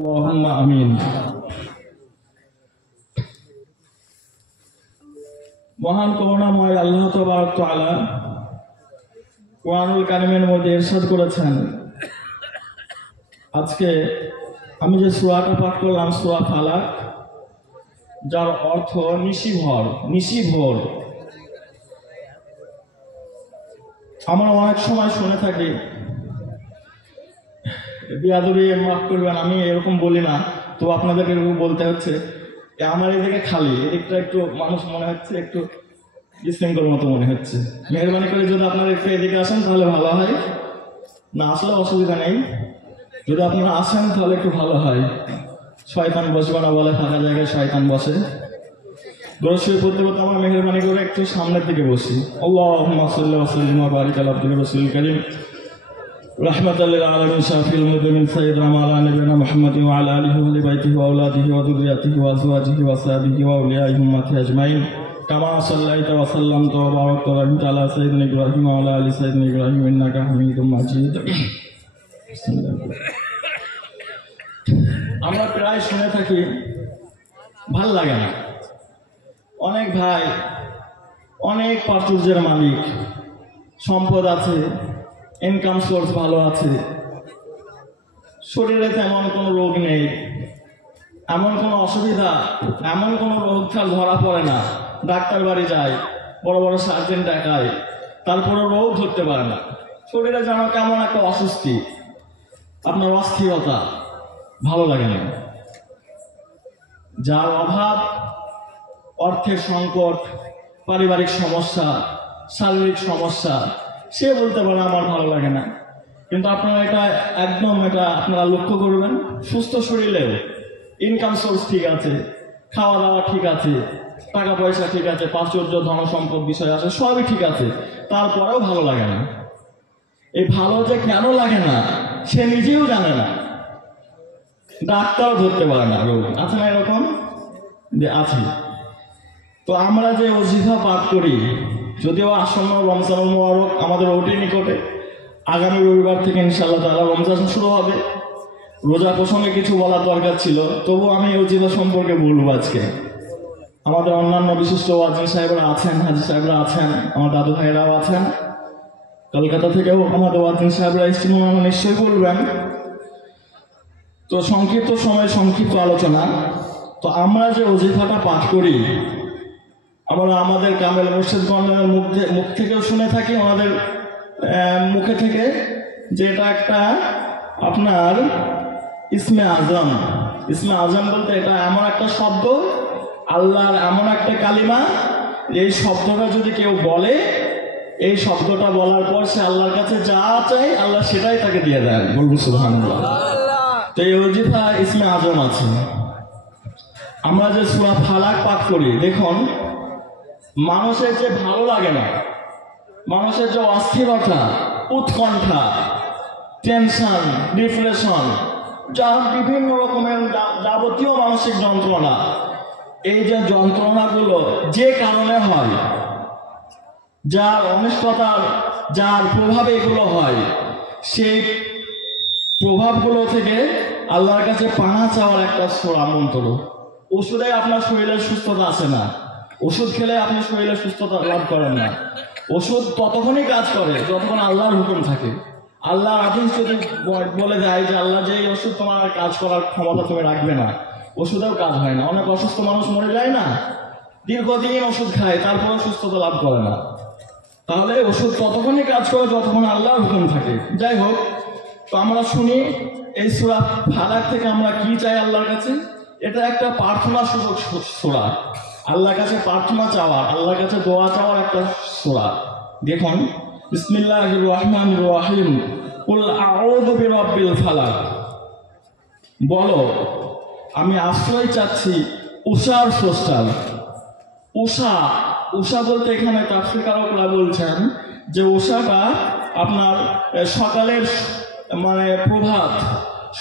আল্লাহুম্মা আমিন। মহান করুণাময় আল্লাহ তাবারক তাআলা কুরআনুল কারীমের মধ্যে ইরশাদ করেছেন, আজকে আমি যে সূরাটা পাঠ করলাম সূরা ফালাক, যার অর্থ নিশিভোর। আমরা অনেক সময় শুনে থাকি, বিয়াদবি মাফ করবেন, আমি এরকম বলি না, তো আপনাদেরকে এরকম বলতে হচ্ছে। আমার এদিকে খালি, এদিকটা একটু মানুষ মনে হচ্ছে একটু বিশৃঙ্খল মতো মনে হচ্ছে। মেহরবানি করে যদি আপনারা একটু এদিকে আসেন তাহলে ভালো হয়, না আসলে অসুবিধা নেই, যদি আপনারা আসেন তাহলে একটু ভালো হয়। শয়তান বসবে না বলে, ফাঁকা জায়গায় শয়তান বসে। দর্শক পড়তে পড়তে আমরা মেহরবানি করে একটু সামনের দিকে বসি। আল্লাহুম্মা সাল্লি ওয়া সাল্লিম ওয়া বারিক আলা আবদিকা রাসূলিল কারীম রাহমাতাল লিল আলামিন শাফিউল মুদমিন সাইয়্যিদুনা মাওলানা নবিয়িনা মুহাম্মাদিন ওয়া আলা আলিহি ওয়া আহলি বাইতিহি ওয়া আওলাদিহি ওয়া যুররিয়াতিহি ওয়া আজওয়াজিহি ওয়া সাহবিহি ওয়া আউলিয়াইহি উম্মাতি আজমাইন কামা সাল্লাইতা ওয়া সাল্লামতা ওয়া বারাকতা ওয়া রাহিমতা আলা সাইয়্যিদিনা ইব্রাহিম ওয়া আলা আলি সাইয়্যিদিনা ইব্রাহিম ইন্নাকা হামিদুম মাজিদ। আমরা প্রায় শুনে থাকি, ভাল লাগে না। অনেক ভাই অনেক প্রাচুর্যের মালিক, সম্পদ আছে, ইনকাম সোর্স ভালো আছে, শরীরে তেমন কোনো রোগ নেই, এমন কোনো অসুবিধা, এমন কোনো রোগ ধরা পড়ে না। ডাক্তার বাড়ি যায়, বড় বড় সার্জেন দেখায়, তারপরে রোগ ধরতে পারে না। শরীরে যেন কেমন একটা অস্বস্তি, আপনার অস্থিরতা, ভালো লাগে না। যার অভাব, অর্থের সংকট, পারিবারিক সমস্যা, শারীরিক সমস্যা, সে বলতে পারে আমার ভালো লাগে না। কিন্তু আপনারা এটা আপনারা লক্ষ্য করবেন, সুস্থ শরীরেও ইনকাম সোর্স ঠিক আছে, খাওয়া দাওয়া ঠিক আছে, টাকা পয়সা ঠিক আছে, প্রাচুর্য ধন সম্পদ বিষয় আছে, সবই ঠিক আছে, তারপরেও ভালো লাগে না। এই ভালো যে কেন লাগে না সে নিজেও জানে না, ডাক্তারও ধরতে পারে না। রোগ আছে না এরকম যে আছে। তো আমরা যে ওজিফা পাঠ করি, যদিও আসন্ন রমজানুল মুবারক আমাদের অতি নিকটে, আগামী রবিবার থেকে ইনশাআল্লাহ তাআলা রমজান শুরু হবে। রোজা প্রসঙ্গে কিছু বলার দরকার ছিল, তবু আমি ওজিফা সম্পর্কে বলবো আজকে। আমাদের অন্যান্য বিশিষ্ট ওয়াজিন সাহেবরা আছেন, হাজি সাহেবরা আছেন, আমার দাদু ভাইরাও আছেন, কলকাতা থেকেও আমাদের ওয়াজিন সাহেবরা এসেছেন, ওনারা নিশ্চয়ই বলবেন। তো সংক্ষিপ্ত সময় সংক্ষিপ্ত আলোচনা। তো আমরা যে ওজিফাটা পাঠ করি, আমরা আমাদের কামেল মুর্শিদগণের মুখ থেকেও শুনে থাকি, ওনাদের মুখে থেকে, যে এটা একটা আপনার ইসমে আজম। ইসমে আজম বলতে এটা এমন একটা শব্দ, আল্লাহর এমন একটা কালিমা, এই শব্দটা যদি কেউ বলে, এই শব্দটা বলার পর সে আল্লাহর কাছে যা চায় আল্লাহ সেটাই তাকে দিয়ে দেন। বলবো সুবহানাল্লাহ। তো এই ওজিফা ইসমে আজম আছে। আমরা যে সূরা ফালাক পাঠ করি, দেখুন, মানুষের যে ভালো লাগে না, মানুষের যে অস্থিরতা, উৎকণ্ঠা, টেনশন, ডিপ্রেশন, যা বিভিন্ন রকমের যাবতীয় মানসিক যন্ত্রণা, এই যে যন্ত্রণাগুলো যে কারণে হয়, যার অনিষ্টতার, যার প্রভাবে এগুলো হয়, সেই প্রভাবগুলো থেকে আল্লাহর কাছে পানা চাওয়ার একটা সূরা মন্ত্র। ওষুধে আপনার শরীরের সুস্থতা আসে না, ওষুধ খেলে আপনি শরীরের সুস্থতা লাভ করেন না। ওষুধ ততক্ষণই কাজ করে যতক্ষণ আল্লাহর হুকুম থাকে। আল্লাহর আদেশ যদি বলে দেয় যে আল্লাহ যে ওষুধ তোমার কাজ করার ক্ষমতা তুমি রাখবে না, ওষুধেও কাজ হয় না। অনেক অসুস্থ মানুষ মরে যায় না, দীর্ঘদিন ওষুধ খায়, তারপরে সুস্থতা লাভ করে না। তাহলে ওষুধ ততক্ষণই কাজ করে যতক্ষণ আল্লাহর হুকুম থাকে। যাই হোক, তো আমরা শুনি এই সূরা ফালাক থেকে আমরা কি চাই আল্লাহর কাছে। এটা একটা প্রার্থনা সুযোগ সূরা, আল্লাহর কাছে প্রার্থনা চাওয়ার, আল্লাহর কাছে দোয়া চাওয়ার একটা সূরা। দেখুন, বিসমিল্লাহির রহমানির রহিম, কুল আউযু বিরাব্বিল ফালাক, বলো আমি আশ্রয় চাচ্ছি উষার স্রষ্টার। উষা বলতে এখানে তাফসীরকারকরা বলছেন যে উষাটা আপনার সকালের প্রভাত,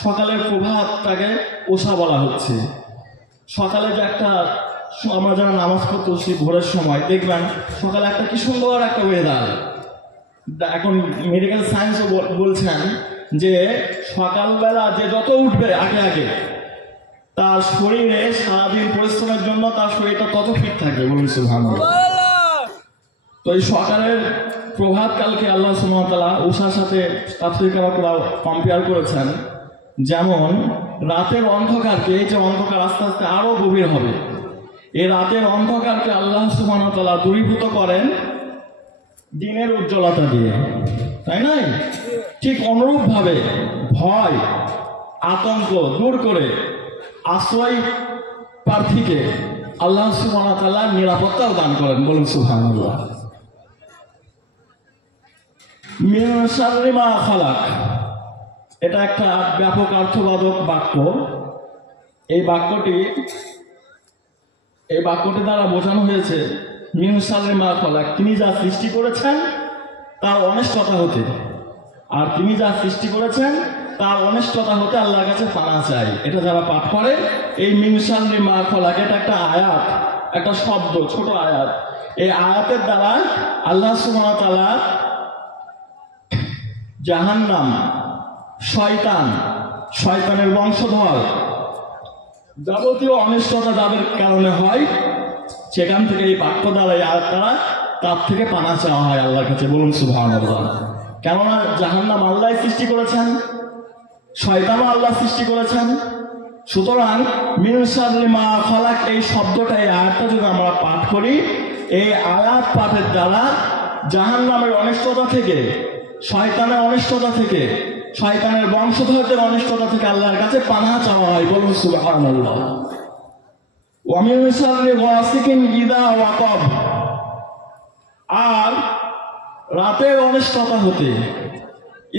সকালের প্রভাতটাকে উষা বলা হচ্ছে। সকালে যে একটা, আমরা যারা নামাজ পড়তে বসি ভোরের সময়, দেখবেন সকালে একটা কি সুন্দর একটা ওয়েদার। এখন মেডিকেল সায়েন্সও বলছেন যে সকালবেলা যে যত উঠবে আগে আগে তার শরীরে সারাদিন পরিশ্রমের জন্য তার শরীরটা তত ফিট থাকে, বলুন সুবহানাল্লাহ। তো এই সকালের প্রভাতকালকে আল্লাহ সুবহানাহু ওয়া তাআলা উষার সাথে তাফসীরকাররা কম্পেয়ার করেছেন, যেমন রাতের অন্ধকারকে, এই যে অন্ধকার আস্তে আস্তে আরো গভীর হবে, এই রাতের অন্ধকারকে আল্লাহ সুবহানাহু ওয়া তাআলা দূরীভূত করেন দিনের উজ্জ্বলতা দিয়ে, তাই নয়? ঠিক অনুরূপ ভাবে ভয় আতঙ্ক দূর করে আশ্রয় প্রার্থীকে আল্লাহ সুবহানাহু ওয়া তাআলা নিরাপত্তাও দান করেন, বলুন সুবহানাল্লাহ। মিন শাররি মা খালাক, এটা একটা ব্যাপক অর্থবোধক বাক্য। এই বাক্যটি দ্বারা বোঝানো হয়েছে মিন শাররি মা খালাক, তিনি যা সৃষ্টি করেছেন তার অনিষ্টতা হতে, আর তিনি যা সৃষ্টি করেছেন তার অনিষ্টতা হতে আল্লাহর কাছে পানা চাই। এটা যারা পাঠ করে এই মিন শাররি মা খালাক, এটা একটা আয়াত, একটা শব্দ, ছোট আয়াত। এই আয়াতের দ্বারা আল্লাহ সুবহানাহু ওয়া তাআলা জাহান্নাম, শয়তানের বংশধর, যাবতীয় অনিষ্টতা যাদের কারণে হয় সেখান থেকে এই বাক্য দ্বারা, এই আয়াত দ্বারা তার থেকে পানা চাওয়া হয় আল্লাহর কাছে, বলুন সুবহানাল্লাহ। কেননা জাহান্নাম আল্লাহ সৃষ্টি করেছেন, শয়তানও আল্লাহ সৃষ্টি করেছেন। সুতরাং মিন শাররি মা খালাক এই শব্দটা, এই আয়াতটা যদি আমরা পাঠ করি, এই আয়াত পাঠের দ্বারা জাহান্নামের অনিষ্টতা থেকে, শয়তানের অনিষ্টতা থেকে, শয়তানের বংশধরদের অনিষ্টতা থেকে আল্লাহর কাছে পানাহ চাওয়া হয়, বলুন সুবহানাল্লাহ। ওয়া মিন শাররি গাসিকিন ইযা ওয়াকাব, আর রাতের অনিষ্টতা হতে,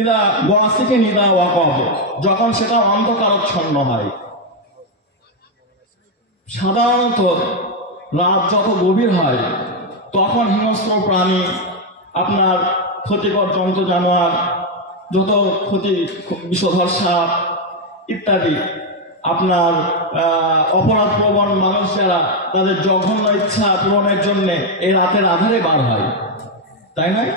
ইযা গাসিকিন ইযা ওয়াকাব, যখন সেটা অন্ধকারাচ্ছন্ন হয়। সাধারণত রাত যত গভীর হয় তখন হিংস্র প্রাণী, আপনার ক্ষতিকর জন্তু জানোয়ার, যত বিষধর সাপ ইত্যাদি, আপনার অপরাধ প্রবণ মানুষ যারা তাদের জঘন্য ইচ্ছা পূরণের জন্য এই রাতের আধারে বার হয়, তাই নয়?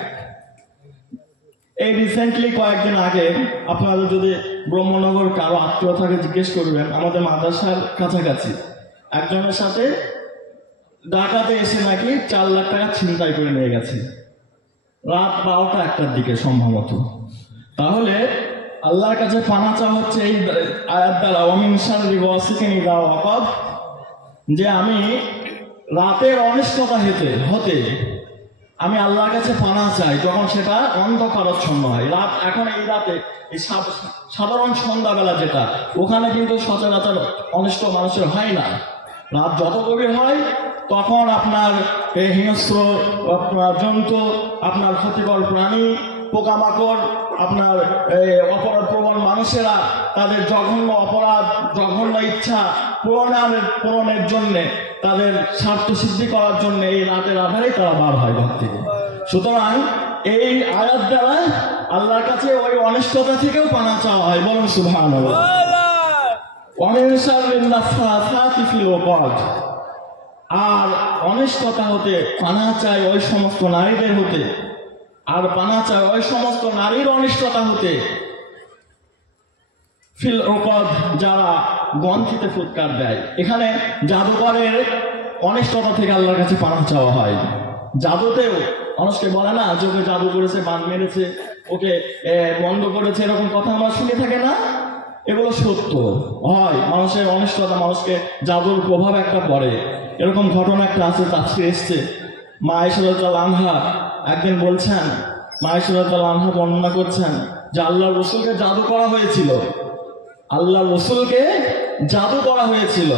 এই রিসেন্টলি কয়েকদিন আগে আপনাদের যদি ব্রহ্মনগর কারো আত্মীয় থাকে জিজ্ঞেস করবেন, আমাদের মাদ্রাসার কাছাকাছি একজনের সাথে ডাকাতে এসে নাকি 4 লাখ টাকা ছিনতাই করে নিয়ে গেছে, রাত 12টা 1টার দিকে সম্ভবত। তাহলে আল্লাহর কাছে পানা চাওয়া হচ্ছে এই আয়াত দ্বারা, ওয়া মিন শাররি গাসিকিন ইযা ওয়াকাব, যে আমি রাতের অনিষ্টতা হতে আমি আল্লাহর কাছে পানা চাই যখন সেটা অন্ধকারাচ্ছন্ন হয়। রাত, এখন এই রাতে এই সাধারণ সন্ধ্যাবেলা যেটা, ওখানে কিন্তু সচরাচর অনিষ্ট মানুষের হয় না। রাত যত গভীর হয় তখন আপনার এই হিংস্র জন্তু, আপনার ক্ষতিকর প্রাণী, পোকামাকড়, আপনার অপরাধ প্রবণ মানুষেরা তাদের জঘন্য অপরাধ, জঘন্য ইচ্ছা পূরণের জন্যে, তাদের স্বার্থ সিদ্ধি করার জন্য এই রাতের আধারেই তারা বার হয় ঘর থেকে। সুতরাং এই আয়াত দ্বারা আল্লাহর কাছে ওই অনিষ্টতা থেকেও পানা চাওয়া হয়, বলুন সুবহানাল্লাহ। ওয়া মিন শাররিন নাফাসাতি ফিল উকাদ, আর অনিষ্টতা হতে পানা চাই ওই সমস্ত নারীদের হতে, আর পানা চায় ওই সমস্ত নারীর অনিষ্টতা হতে, ফিল উকাদ, যারা গ্রন্থিতে ফুৎকার দেয়। এখানে জাদুকরের অনিষ্টতা থেকে আল্লাহর কাছে পানা চাওয়া হয়। জাদুতেও মানুষকে বলে না যে ওকে জাদু করেছে, বান মেরেছে, ওকে বন্ধ করেছে, এরকম কথা আমরা শুনে থাকে না? এগুলো সত্য হয়, মানুষের অনিষ্টতা, মানুষকে জাদুর প্রভাব একটা পড়ে। এরকম ঘটনা একটা আছে, তাফসীরে এসছে। মা আয়েশা রাদিয়াল্লাহু আনহা একদিন বলছেন, মা আয়েশা রাদিয়াল্লাহু আনহা বর্ণনা করছেন যে আল্লাহর রাসূলকে জাদু করা হয়েছিল, আল্লাহর রাসূলকে জাদু করা হয়েছিল।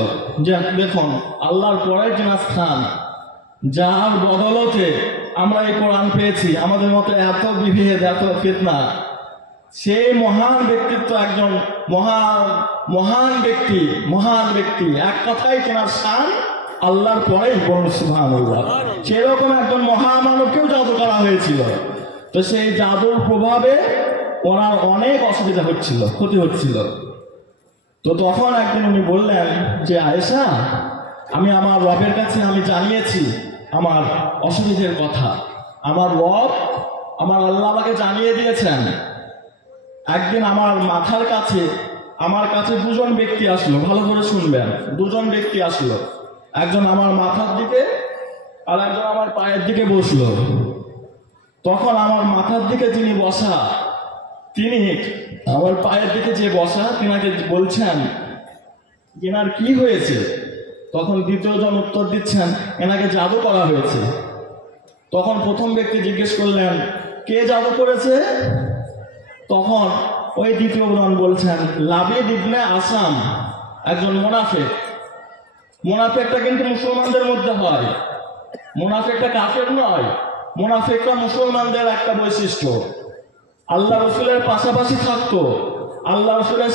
যে দেখুন, আল্লাহর পরের জিনাস খান, যার বদলতে আমরা এই কোরআন পেয়েছি, আমাদের মতো এত বিভেদ, এত ফিতনা, সেই মহান ব্যক্তিত্ব, একজন মহান ব্যক্তি, এক কথাই তোমার শান আল্লাহর পরে, বলুন সুবহানাল্লাহ। সেরকম একজন মহামানবকেও জাদু করা হয়েছিল। তো সেই জাদুর প্রভাবে ওনার অনেক অসুবিধা হচ্ছিল, ক্ষতি হচ্ছিল। তো তখন একদিন উনি বললেন যে আয়েশা, আমি আমার রবের কাছে আমি জানিয়েছি আমার অসুবিধার কথা, আমার রব, আমার আল্লাহ আমাকে জানিয়ে দিয়েছেন একদিন আমার কাছে দুজন ব্যক্তি আসলো, ভালো করে শুনবেন। দুজন ব্যক্তি আসলো, একজন আমার মাথার দিকে আর একজন আমার পায়ের দিকে বসলো। তখন আমার মাথার দিকে যিনি বসা, তিনি আমার পায়ের দিকে যে বসা, তিনাকে বলছেন এনার কি হয়েছে? তখন দ্বিতীয়জন উত্তর দিচ্ছেন এনাকে জাদু করা হয়েছে। তখন প্রথম ব্যক্তি জিজ্ঞেস করলেন কে জাদু করেছে? তখন ওই দ্বিতীয় জন বলছেন লাবিদ ইবনে আসাম, একজন মুনাফিক। মুনাফিকটা কিন্তু মুসলমানদের মধ্যে হয়, মুনাফিকটা কাফের নয়, মুনাফিকটা মুসলমানদের একটা বৈশিষ্ট্য। আল্লাহ রসুলের পাশাপাশি থাকতো, আল্লাহ রসুলের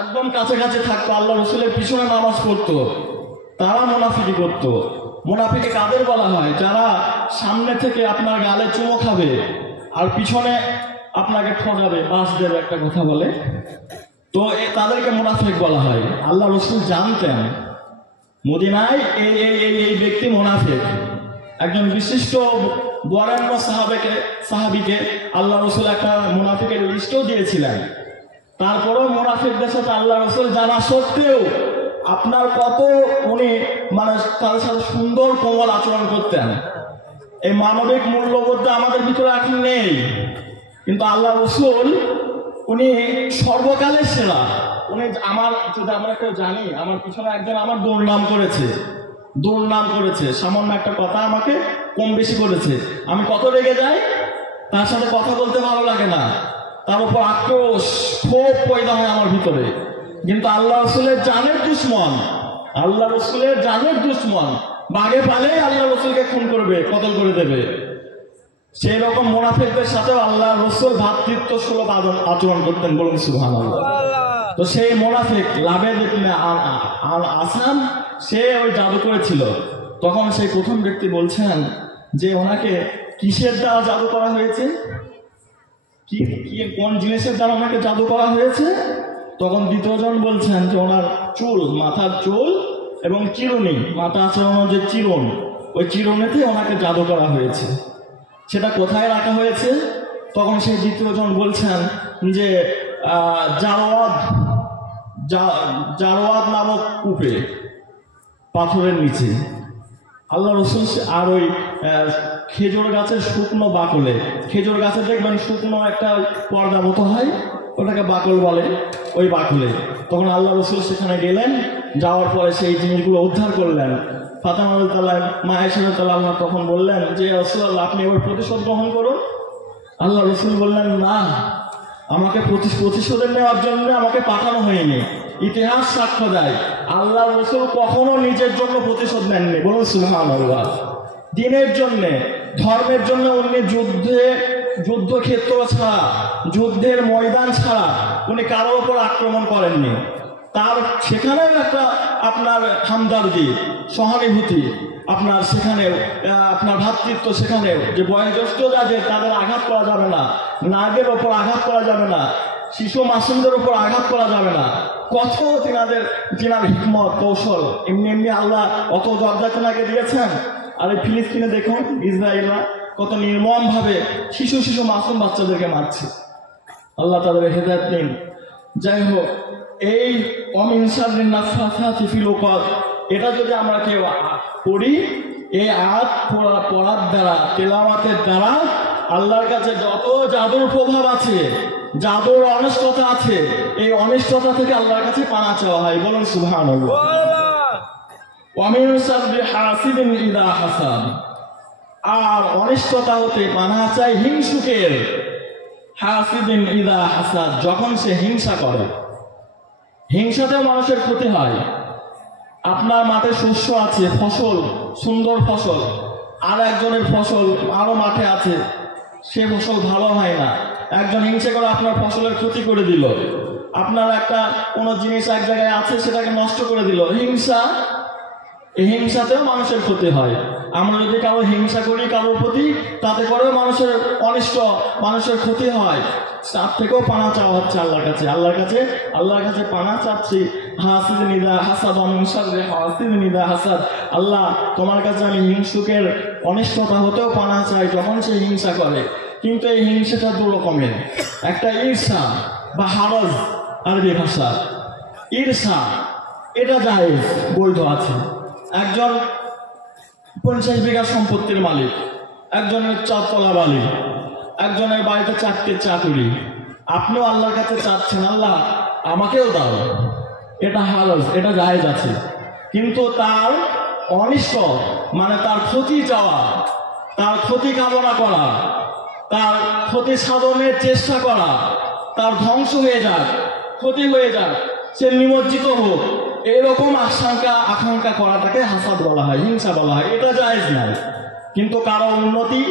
একদম কাছাকাছি থাকতো, আল্লাহ রসুলের পিছনে নামাজ পড়তো, তারা মুনাফিকি করতো। মুনাফিকে কাদের বলা হয়? যারা সামনে থেকে আপনার গালে চুমো খাবে আর পিছনে আপনাকে ঠকাবে, বাস দেবে, একটা কথা বলে, তো তাদেরকে মুনাফিক বলা হয়। আল্লাহ রসুল জানতেন মদিনায় এই ব্যক্তি মুনাফিক। একজন বিশিষ্ট বরেণ্য সাহাবীকে আল্লাহ রসুল একটা মুনাফিকের লিস্টও দিয়েছিলেন। তারপরেও মুনাফিকদের সাথে আল্লাহ রসুল জানা সত্ত্বেও আপনার কত উনি মানে তাদের সাথে সুন্দর কোমল আচরণ করতেন। এই মানবিক মূল্যবোধটা আমাদের ভিতরে এখন নেই, কিন্তু আল্লাহ রসুল উনি সর্বকালের সেরা। উনি যদি আমরা কেউ জানি, আমার পিছনে একজন আমার দুর্নাম করেছে, সামান্য একটা কথা আমাকে কম বেশি করেছে, আমি কত রেগে যাই, তার সাথে কথা বলতে ভালো লাগে না, তার উপর আক্রোশ ক্ষোভ পয়দা হয় আমার ভিতরে। কিন্তু আল্লাহ রসুলের জানের দুশ্মন বাগে পালেই আল্লাহ রসুলকে খুন করবে, কতল করে দেবে। সেই রকম মুনাফিকদের সাথেও আল্লাহ রসুল ভ্রাতৃত্ব সুলভ আচরণ করতেন, বলুন সুবহানাল্লাহ। তো সেই মুনাফিক লাবেদ ইবনে আসাম, সে ওই জাদু করেছিল। তখন সেই প্রথম ব্যক্তি বলছেন যে ওনাকে কিসের দ্বারা জাদু করা হয়েছে, কোন জিনিসের দ্বারা ওনাকে জাদু করা হয়েছে? তখন দ্বিতীয়জন বলছেন যে ওনার চুল, মাথার চুল এবং চিরুনি, মাথা আছে ওনার যে চিরুন, ওই চিরুনিতে ওনাকে জাদু করা হয়েছে। সেটা কোথায় রাখা হয়েছে? তখন সেই দ্বিতীয়জন বলছেন যে জারওয়াদ নামক কূপে, পাথরের নিচে। আল্লাহ রসুল আর ওই খেজুর গাছের শুকনো বাকলে, খেজুর গাছে দেখবেন শুকনো একটা পর্দা মতো হয়, ওটাকে বাকল বলে, ওই বাকলে। তখন আল্লাহ রসুল সেখানে গেলেন, যাওয়ার পরে সেই জিনিসগুলো উদ্ধার করলেন। ফাতেমা রাদিয়াল্লাহু আনহা, মা আয়েশা রাদিয়াল্লাহু আনহা তখন বললেন যে রাসূলুল্লাহ আপনি এবার প্রতিশোধ গ্রহণ করুন। আল্লাহ রসুল বললেন না, আমাকে প্রতিশোধের নেওয়ার জন্য আমাকে পাঠানো হয়নি। ইতিহাস সাক্ষ্য দেয় আল্লাহ রসুল কখনো নিজের জন্য প্রতিশোধ নেননি, বলুন সুবহানাল্লাহ। দিনের জন্য, ধর্মের জন্য উনি যুদ্ধক্ষেত্র ছাড়া, যুদ্ধের ময়দান ছাড়া উনি কারোর উপর আক্রমণ করেননি। তার সেখানেও একটা আপনার হামদর্দি, সহানুভূতি, আপনার সেখানেও আপনার ভ্রাতৃত্ব, সেখানেও যে বয়োজ্যেষ্ঠ যাদের, তাদের আঘাত করা যাবে না, নাগের ওপর আঘাত করা যাবে না, শিশু মাসুমদের উপর আঘাত করা যাবে না। কত তিনার হিকমত, কৌশল, এমনি আল্লাহ অত দরজা তেনাকে দিয়েছেন। আর এই ফিলিস্তিনে দেখুন, ইসরায়েলরা কত নির্মম ভাবে শিশু মাসুম বাচ্চাদেরকে মারছে। আল্লাহ তাদের হেদায়েত দিন। যাই হোক, এই অমিনসারিন নাফাসাতি ফিল উকাদ, এটা যদি আমরা কেউ পড়ি, এই আয়াত পড়ার দ্বারা, তেলাওয়াতের দ্বারা আল্লাহর কাছে যত জাদুর প্রভাব আছে, জাদুর অনিষ্টতা আছে, এই অনিষ্টতা থেকে আল্লাহর কাছে পানা চাওয়া হয়, বলুন সুবহানাল্লাহ। ওয়া মিন শাররি হাসিদিন ইযা হাসাদ, আর অনিষ্টতা হতে পানা চাই হিংসুকের। হাসিদিন ইযা হাসাদ, যখন সে হিংসা করে। হিংসাতেও মানুষের ক্ষতি হয়। আপনার মাঠে শস্য আছে, ফসল, সুন্দর ফসল, আর একজনের ফসল আরো মাঠে আছে, সে ফসল ভালো হয় না। একজন হিংসা করে আপনার ফসলের ক্ষতি করে দিল। আপনার একটা কোনো জিনিস এক জায়গায় আছে, সেটাকে নষ্ট করে দিল। এই হিংসাতেও মানুষের ক্ষতি হয়। আমরা যদি কারো হিংসা করি কারোর প্রতি, তাতে করেও মানুষের অনিষ্ট, মানুষের ক্ষতি হয়। তার থেকেও পানা চাওয়া হচ্ছে আল্লাহর কাছে পানা চাচ্ছি। হাসিদিন ইযা হাসাদ, মিন শাররি হাসিদিন ইযা হাসাদ। আল্লাহ, তোমার কাছে আমি হিংসুকের অনিষ্টতা হতেও পানা চাই, যখন সে হিংসা করে। কিন্তু এই হিংসাটা দু রকমের। একটা ঈর্ষা বা হারজ, আরবি ভাষা ঈর্ষা, এটা জায়েজ, বৈধ আছে। একজন 50 বিঘা সম্পত্তির মালিক, একজনের 4 তলা বাড়ি, একজনের বাড়িতে 4টে চাকরি, আপনিও আল্লাহর কাছে চাচ্ছেন আল্লাহ আমাকেও দাও, এটা হারজ, এটা জায়েজ আছে। কিন্তু তার অনিষ্ট মানে তার ক্ষতি চাওয়া, তার ক্ষতি কামনা করা, তার ক্ষতি সাধনের চেষ্টা করা, তার ধ্বংস হয়ে যাক, ক্ষতি হয়ে যাক, সে নিমজ্জিত হোক, এরকম আকাঙ্ক্ষা করাটাকে হাসাদ বলা হয়, হিংসা বলা হয়, এটা জায়েজ নাই। কিন্তু কারো উন্নতি,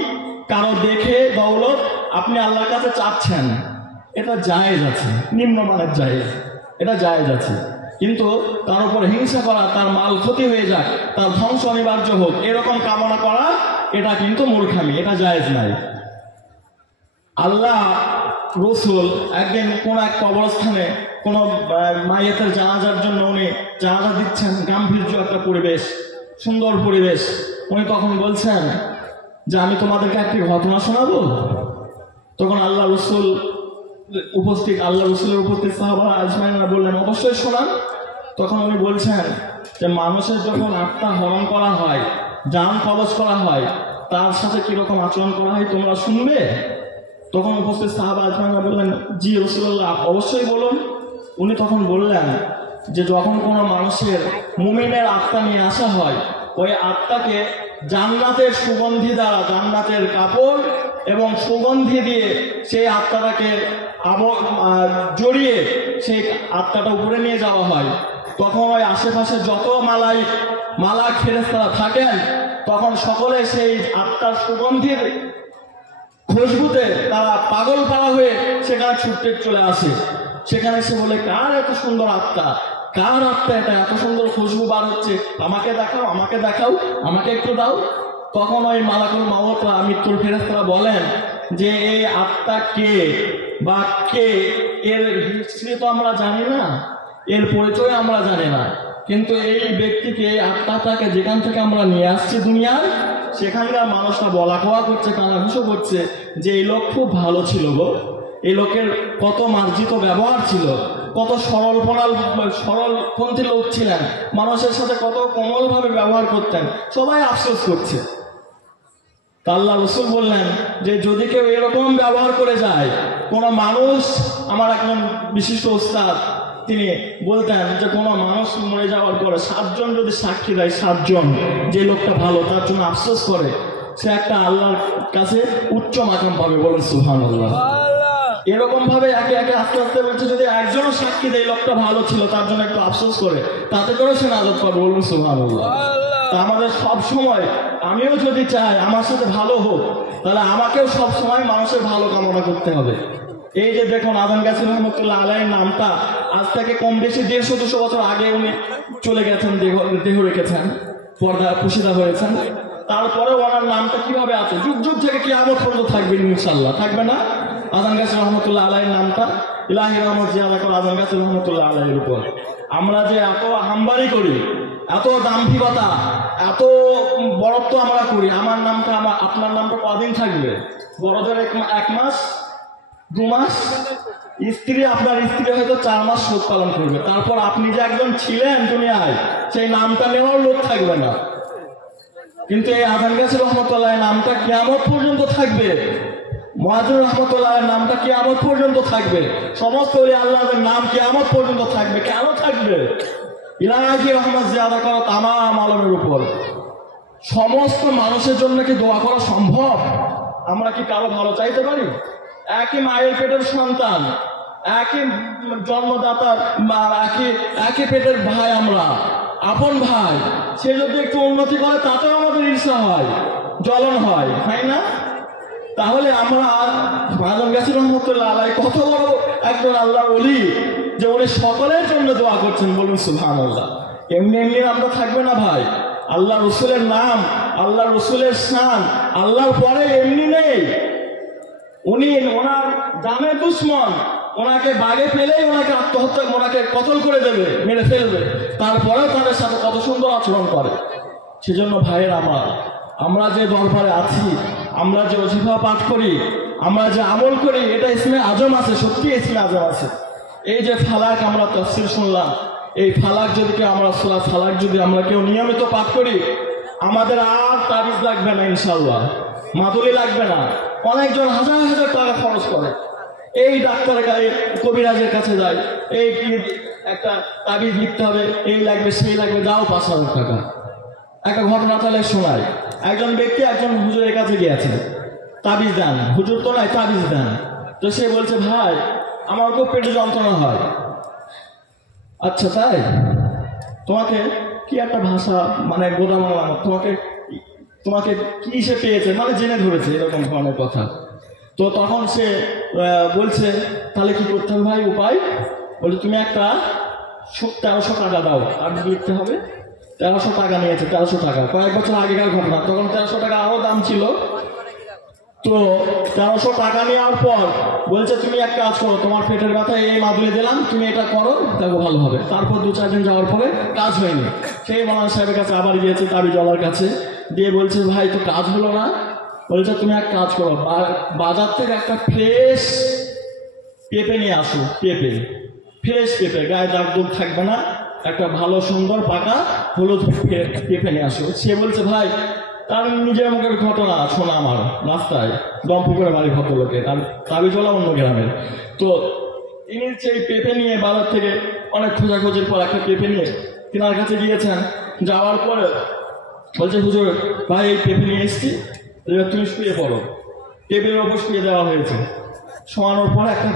কারো দেখে দৌলত আপনি আল্লাহর কাছে চাচ্ছেন, এটা জায়েজ আছে, নিম্নমানের জায়েজ, এটা জায়েজ আছে। কিন্তু তার উপর হিংসা করা, তার মাল ক্ষতি হয়ে যাক, তার ধ্বংস অনিবার্য হোক, এরকম কামনা করা, এটা কিন্তু মূর্খামি, এটা জায়েজ নাই। আল্লাহ রসুল একদিন কোন এক কবরস্থানে কোন মাইয়াতের জানাজার জন্য উনি জানাজা দিচ্ছেন, গাম্ভীর্য একটা পরিবেশ, সুন্দর পরিবেশ। উনি তখন বলছেন যে আমি তোমাদেরকে একটি ঘটনা শোনাবো। তখন আল্লাহ রসুলের উপস্থিত সাহাবা আজমাইনরা বললেন অবশ্যই শোনান। তখন উনি বলছেন যে মানুষের যখন আত্মা হরণ করা হয়, জান কবজ করা হয়, তার সাথে কিরকম আচরণ করা হয় তোমরা শুনবে? তখন উপস্থিত সাহাবা আজমাইনরা বললেন জি রাসূলুল্লাহ, অবশ্যই বলুন। উনি তখন বললেন যে যখন কোনো মানুষের মুমিনের আত্মা নিয়ে আসা হয়, ওই আত্মাকে জান্নাতের সুগন্ধি দ্বারা, জান্নাতের কাপড় এবং সুগন্ধি দিয়ে সেই আত্মাটাকে জড়িয়ে সেই আত্মাটা উপরে নিয়ে যাওয়া হয়। তখন ওই আশেপাশে যত মালা ফেরেশতারা থাকেন, তখন সকলে সেই আত্মার সুগন্ধির খুশবুতে তারা পাগল পাড়া হয়ে সেখানে ছুটতে চলে আসে। সেখানে সে বলে কার এত সুন্দর আত্মা, কার আত্মা এটা, এত সুন্দর খুশবু বার হচ্ছে, আমাকে দেখাও, আমাকে দেখাও, আমাকে একটু দাও। তখন ওই মালাকুল মাউতরা, মৃত্যুর ফেরেশতারা বলেন যে এই আত্মা কে বা কে, এর হিস্ট্রি তো আমরা জানি না, এর পরিচয় আমরা জানি না, কিন্তু এই ব্যক্তিকে, এই আত্মাটাকে যেখান থেকে আমরা নিয়ে আসছি দুনিয়ার, সেখানকার মানুষরা বলা কোয়া করছে, কানাঘুষো করছে যে এই লোক খুব ভালো ছিল গো, এই লোকের কত মার্জিত ব্যবহার ছিল, কত সরলপন্থী লোক ছিলেন, মানুষের সাথে কত কোমলভাবে ব্যবহার করতেন, সবাই আফসোস করছে। আল্লাহ রসুল বললেন যে যদি কেউ এরকম ব্যবহার করে যায় কোনো মানুষ, আমার একজন বিশিষ্ট ওস্তাদ তিনি বলতেন যে কোনো মানুষ মরে যাওয়ার পরে 7 জন যদি সাক্ষী দেয়, 7 জন যে লোকটা ভালো তার জন্য আফসোস করে, সে একটা আল্লাহর কাছে উচ্চ মাকাম পাবে। বলেন সুবহানাল্লাহ। এরকম ভাবে একে একে আস্তে আস্তে বলছে যদি একজনও সাক্ষী দেয় লোকটা ভালো ছিল, তার জন্য একটু আফসোস করে, তাতে করে সে নাজাত পাবে। বলুন সুবহানাল্লাহ। তা আমাদের সব সময়, আমিও যদি চাই আমার সাথে ভালো হোক, তাহলে আমাকেও সব সময় মানুষের ভালো কামনা করতে হবে। এই যে দেখুন আদম গাছী রহমতুল্লাহ আলাইহির নামটা আজ থেকে কম বেশি 150-200 বছর আগে উনি চলে গেছেন, দেহ রেখেছেন, পর্দা পুশিদা হয়েছেন, তারপরে ওনার নামটা কিভাবে আছে, যুগ যুগ থেকে কিয়ামত পর্যন্ত থাকবে ইনশাআল্লাহ, থাকবে না? আদম গাছী রহমতুল্লাহ আলাইহির নামটা ইলাহি রহমত জিয়াদা করে আদম গাছী রহমতুল্লাহ আলাইহির উপর। আমরা যে এত হামবাড়ি করি, এত দাম্ভিকতা, এত বড়ত্ব আমরা করি, আমার নামটা, আপনার নামটা কদিন থাকবে? বড়দের 1 মাস 2 মাস, স্ত্রী, আপনার স্ত্রী হয়তো 4 মাস শোক পালন করবে, তারপর আপনি যে একজন ছিলেন দুনিয়ায় সেই নামটা নেওয়ার লোক থাকবে না। কিন্তু এই আদম গাছী রহমতুল্লাহ নামটা কিয়ামত পর্যন্ত থাকবে, মুয়াজ্জিন রহমতুল্লাহ নামটা কিয়ামত পর্যন্ত থাকবে, সমস্ত ওলি আল্লাহর নাম কিয়ামত পর্যন্ত থাকবে। কেন থাকবে? ইলাহি রহমত জিয়াদা করা তামাম আলমের উপর। সমস্ত মানুষের জন্য কি দোয়া করা সম্ভব? আমরা কি কারো ভালো চাইতে পারি? একই মায়ের পেটের সন্তান, একই জন্মদাতার, একই পেটের ভাই, আমরা আপন ভাই, সে যদি একটু উন্নতি করে তাতেও আমাদের ঈর্ষা হয়, জ্বলন হয়, তাই না? তাহলে আমরা আদম গাছী রহমতুল্লাহ আলাইহি কত বড় একজন আল্লাহর ওলি যে উনি সকলের জন্য দোয়া করছেন। বলুন সুবহানাল্লাহ। এমনি এমনি আমরা থাকবে না ভাই। আল্লাহ রসুলের নাম, আল্লাহ রসুলের শান আল্লাহর পরে এমনি নেই। উনি ওনার জানের দুশ্মন, ওনাকে বাগে পেলেই ওনাকে আত্মহত্যা, ওনাকে কতল করে দেবে, মেরে ফেলবে, তারপরেও তাদের সাথে কত সুন্দর আচরণ করে। সেজন্য ভাইয়ের আমরা যে দরবারে আছি, আমরা যে ওজিফা পাঠ করি, আমরা যে আমল করি এটা ইসমে আজম আছে, সত্যি ইসমে আজম আছে। এই যে ফালাক আমরা তাফসীর শুনলাম, এই ফালাক যদি কেউ আমরা সূরা ফালাক যদি আমরা কেউ নিয়মিত পাঠ করি, আমাদের আর তাবিজ লাগবে না ইনশাআল্লাহ, মাদুলি লাগবে না। অনেকজন হাজার হাজার টাকা খরচ করে, এই ডাক্তারের কাছে কবিরাজের কাছে যায়, এই একটা তাবিজ লিখতে হবে, এই লাগবে সেই লাগবে, দাও 5,000 টাকা। একটা ঘটনা তাহলে শোনায়, একজন ব্যক্তি একজন হুজুরের কাছে গিয়েছে, তাবিজ দেন, হুজুর তো নাই তাবিজ দেন। তো সে বলছে ভাই আমার খুব পেটে যন্ত্রণা হয়। আচ্ছা তাই, তোমাকে কি একটা ভাষা মানে গোদা বাংলা, তোমাকে তোমাকে কি সে পেয়েছে মানে জেনে ধরেছে এরকম ধরনের কথা। তো তখন সে বলছে তাহলে কি করতে হবে ভাই উপায়? বলে তুমি একটা 1300 টাকা দাও, তাবিজ লিখতে হবে। 1300 টাকা নিয়েছে, 1300 টাকা, কয়েক বছর আগেকার ঘটনা, তখন 1300 টাকা আরো দাম ছিল। তো 1300 টাকা নেওয়ার পর বলছে তুমি এক কাজ করো, তোমার পেটের ব্যথা এই মাদুলি দিলাম, তুমি এটা করো, দেখো ভালো হবে। তারপর 2-4 দিন যাওয়ার পরে কাজ হয়নি। সেই মাওলানা সাহেবের কাছে আবার গিয়েছে, তাবিজওয়ালার কাছে দিয়ে বলছে ভাই তো কাজ হলো না। বলছে তুমি এক কাজ করো, বাজার থেকে একটা ফ্রেশ পেঁপে নিয়ে আসো, ফ্রেশ পেঁপে, গায়ে দাগ দুগ থাকবে না, একটা ভালো সুন্দর পাকা হলুদ পেঁপে নিয়ে আসো। সে বলছে ভাই তার নিজের মুখের ঘটনা শোনা আমার রাস্তায়, দমপুকুরের বাড়ি ভদ্রলোকের, আর তাবিজওয়ালা অন্য গ্রামের। তো তিনি সেই পেঁপে নিয়ে বাজার থেকে অনেক খোঁজাখোঁজির পর একটা পেঁপে নিয়ে তিনার কাছে গিয়েছেন। যাওয়ার পরে বলছে হুজুর ভাই এই পেঁপে নিয়ে এসছি, তুমি শুয়ে পড়ো। টেবিলের ওপর শুয়ে দেওয়া হয়েছে, শোয়ানোর পর একটা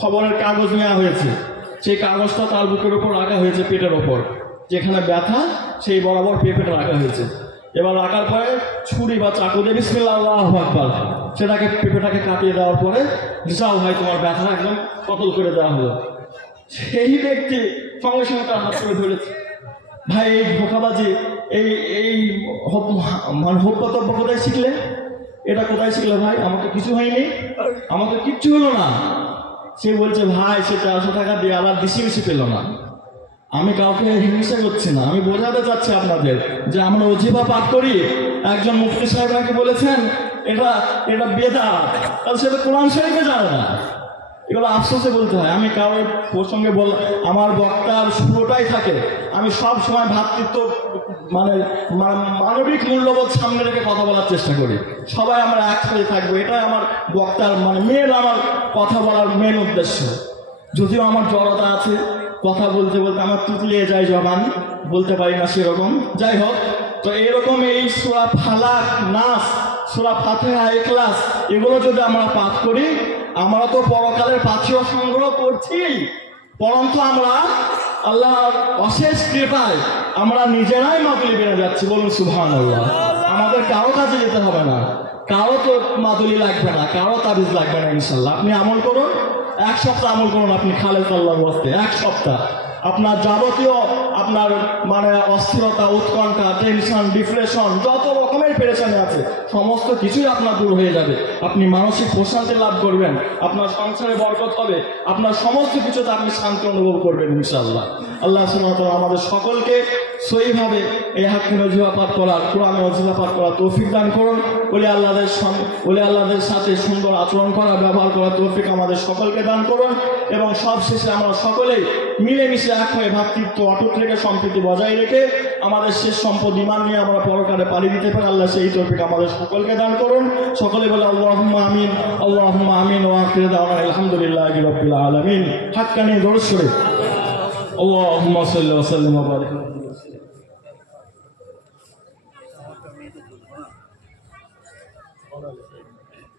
খবরের কাগজ নেওয়া হয়েছে, সেই কাগজটা তার বুকের ওপর রাখা হয়েছে, পেটের ওপর যেখানে ব্যথা সেই বরাবর পেঁপেটা রাখা হয়েছে। এবার রাখার পরে ছুরি বা চাকু দিয়ে বিসমিল্লাহ আল্লাহু আকবার সেটাকে পেঁপেটাকে কাটিয়ে দেওয়ার পরে যাও ভাই তোমার ব্যথা একদম কতল করে দেওয়া হলো। সেই ব্যক্তি সঙ্গে সঙ্গে তার হাত করে ধরেছে। ভাই এই ধোঁকাবাজি, এই এই মানে হোপ্পতব্য কোথায় শিখলে? এটা কোথায় শিখলে ভাই? আমাকে কিছু হয়নি, আমাকে কিচ্ছু হলো না। সে বলছে ভাই সে 400 টাকা দিয়ে আবার বেশি পেল না। আমি কাউকে হিংসা করছি না, আমি বোঝাতে চাচ্ছি আপনাদের যে আমরা ওজিফা পাঠ করি। একজন মুফতি সাহেব আমাকে বলেছেন এটা বেদাত, তাহলে সেটা কোরআন শরীফে জানে না। এগুলো আফসোসে বলতে হয়। আমি কারোর প্রসঙ্গে আমার বক্তার শুরুটাই থাকে, আমি সব সময় ভ্রাতৃত্ব মানে মানবিক মূল্যবোধ সামনে রেখে কথা বলার চেষ্টা করি। সবাই আমরা একসাথে থাকবো, এটাই আমার বক্তার মানে মেন আমার কথা বলার মেন উদ্দেশ্য। যদিও আমার জড়তা আছে, কথা বলতে বলতে আমার তুতলিয়ে যায় জবান, বলতে পারি না সেরকম। যাই হোক, তো এইরকম এই সূরা ফালাক, নাস, সূরা ফাতিহা, ইখলাস এগুলো যদি আমরা পাঠ করি, আমরা তো পরকালের পাথেয় সংগ্রহ করছি, পরন্তু আমরা আল্লাহর অশেষ কৃপায় আমরা নিজেরাই মাদুলি বেড়ে যাচ্ছি। বলুন সুবহানাল্লাহ। আমাদের কারো কাছে যেতে হবে না, কারো তো মাদুলি লাগবে না, কারো তাবিজ লাগবে না ইনশাল্লাহ। আপনি আমল করুন, 1 সপ্তাহ আমল করুন, আপনি খালেদ আল্লাহর ওয়াস্তে 1 সপ্তাহ আপনার যাবতীয় আপনার মানে অস্থিরতা, উৎকণ্ঠা, টেনশন, ডিপ্রেশন, যত রকমের পেরেশানি আছে সমস্ত কিছুই আপনার দূর হয়ে যাবে। আপনি মানসিক প্রশান্তি লাভ করবেন, আপনার সংসারে বরকত হবে, আপনার সমস্ত কিছুতে আপনি শান্তি অনুভব করবেন ইনশাআল্লাহ। আল্লাহ সুবহানাহু ওয়া তাআলা আমাদের সকলকে সহিভাবে এই হাক্কি ওজিফা পাঠ করার, কোরআনে ওজিফা পাঠ করার তৌফিক দান করুন। ওলি আল্লাহদের সাথে সুন্দর আচরণ করা, ব্যবহার করার তৌফিক আমাদের সকলকে দান করুন। এবং সব শেষে আমরা সকলেই মিলেমিশে এক হয়ে ভ্রাতৃত্ব অটুট রেখে, সম্প্রীতি বজায় রেখে আমাদের শেষ সম্পদ ঈমান নিয়ে আমরা পরকালে পাড়ি দিতে পারি। আল্লাহ সেই তৌফিক আমাদের সকলকে দান করুন। সকলে বলে আল্লাহুম্মা আমিন, আল্লাহুম্মা আমিন। ওয়া আখিরু দাওয়ানা আলহামদুলিল্লাহি রাব্বিল আলামিন। হাক্কানি দরুদ শরীফ। আল্লাহুম্মা সাল্লি ওয়া সাল্লিম ওয়া বারিক।